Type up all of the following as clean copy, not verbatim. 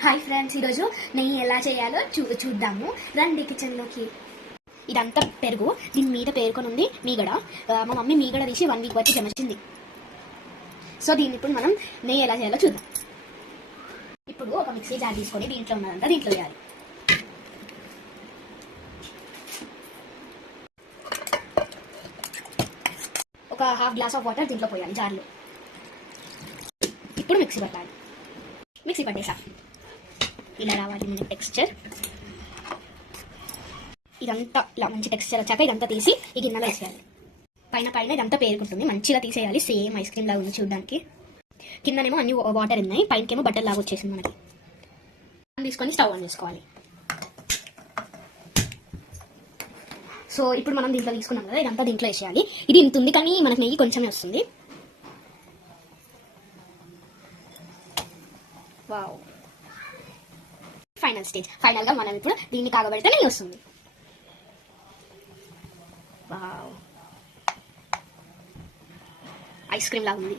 Hi friends, ఈరోజు నెయ్యి ఎలా చేయాలో చూద్దాము. రండి కిచెన్లోకి. ఇదంతా పెరుగు, దీని మీద పేరుకొని ఉంది మీగడ. మా మమ్మీ మీగడ తీసి 1 వీక్ వరకు జమచింది. సో దీన్ని ఇప్పుడు మనం నెయ్యి ఎలా చేయాలో చూద్దాం. ఇప్పుడు ఒక మిక్సీ జార్ తీసుకొని దీంట్లో ఉన్నదంతా దీంట్లో వేయాలి. ఒక ½ గ్లాస్ ఆఫ్ వాటర్ దీంట్లో పోయాలి జార్లో. ఇప్పుడు మిక్సీ పట్టాలి. మిక్సీ పట్టేసా ఇలా రావాలి మన టెక్స్చర్. ఇదంతా ఇలా మంచి టెక్స్చర్ వచ్చాక ఇదంతా తీసి ఈ గిన్నెలో వేసేయాలి. పైన ఇదంతా పేరుకుంటుంది, మంచిగా తీసేయాలి. సేమ్ ఐస్ క్రీమ్ లాగా ఉంది చూడడానికి. కిందనేమో అన్ని వాటర్ ఉన్నాయి, పైనకేమో బటర్ లాగా వచ్చేసింది మనకి. తీసుకొని స్టవ్ ఆన్ చేసుకోవాలి. సో ఇప్పుడు మనం దీంట్లో తీసుకున్నాం కదా, ఇదంతా దీంట్లో వేసేయాలి. ఇది ఇంత ఉంది కానీ మనకి నెయ్యి కొంచెమే వస్తుంది. Wow, final stage. ఫైనల్గా మనం ఇప్పుడు దీన్ని కాగబెడితే నెయ్యి వస్తుంది. వావ్, ఐస్ క్రీమ్ లాగా ఉంది.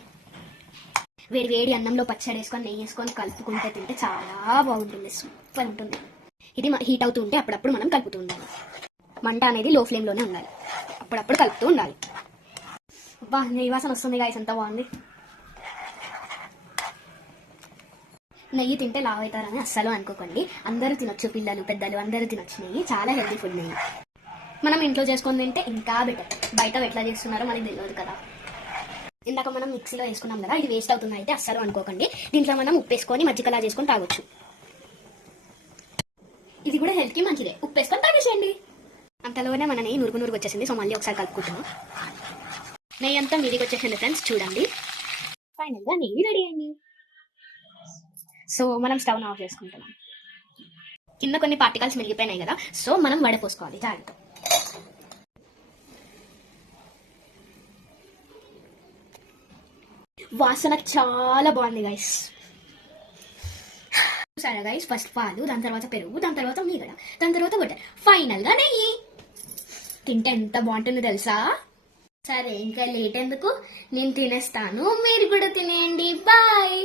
వేడి వేడి అన్నంలో పచ్చడి వేసుకొని నెయ్యి వేసుకొని కలుపుకుంటే తింటే చాలా బాగుంటుంది, సూపర్ ఉంటుంది. ఇది హీట్ అవుతూ ఉంటే అప్పుడప్పుడు మనం కలుపుతూ ఉండాలి. మంట అనేది లో ఫ్లేమ్లోనే ఉండాలి, అప్పుడప్పుడు కలుపుతూ ఉండాలి. బా, నెయ్యి వాసన వస్తుంది గాయస్, ఎంత బాగుంది. నెయ్యి తింటే లావు అవుతారని అస్సలు అనుకోకండి. అందరూ తినొచ్చు, పిల్లలు పెద్దలు అందరూ తినొచ్చు. నెయ్యి చాలా హెల్తీ ఫుడ్. నెయ్యి మనం ఇంట్లో చేసుకొని తింటే ఇంకా బెటర్. బయట ఎట్లా చేస్తున్నారో మనకి తెలియదు కదా. ఇందాక మనం మిక్సీలో వేసుకున్నాం కదా, ఇది వేస్ట్ అవుతుంది అయితే అస్సలు అనుకోకండి. దీంట్లో మనం ఉప్పు వేసుకొని మజ్జిగలా చేసుకొని తాగొచ్చు. ఇది కూడా హెల్త్కి మంచిదే, ఉప్పు వేసుకొని తాగేసేయండి. అంతలోనే మన నెయ్యి నురుగు వచ్చేసింది. సో మళ్ళీ ఒకసారి కలుపుకుంటున్నాం. నెయ్యి అంతా మీదికి వచ్చేసింది ఫ్రెండ్స్, చూడండి. ఫైనల్గా నెయ్యి రెడీ అయింది. సో మనం స్టవ్ ఆఫ్ చేసుకుంటున్నాం. కింద కొన్ని పార్టికల్స్ మిగిలిపోయినాయి కదా, సో మనం వడపోసుకోవాలి జాగ్రత్త. వాసన చాలా బాగుంది గైస్. సరే గైస్, ఫస్ట్ పాలు, దాని తర్వాత పెరుగు, దాని తర్వాత మీగడ, దాని తర్వాత బటర్, ఫైనల్ గా నెయ్యి. తింటే ఎంత బాగుంటుందో తెలుసా. సరే ఇంకా లేట్ ఎందుకు, నేను తినేస్తాను, మీరు కూడా తినేయండి. బాయ్.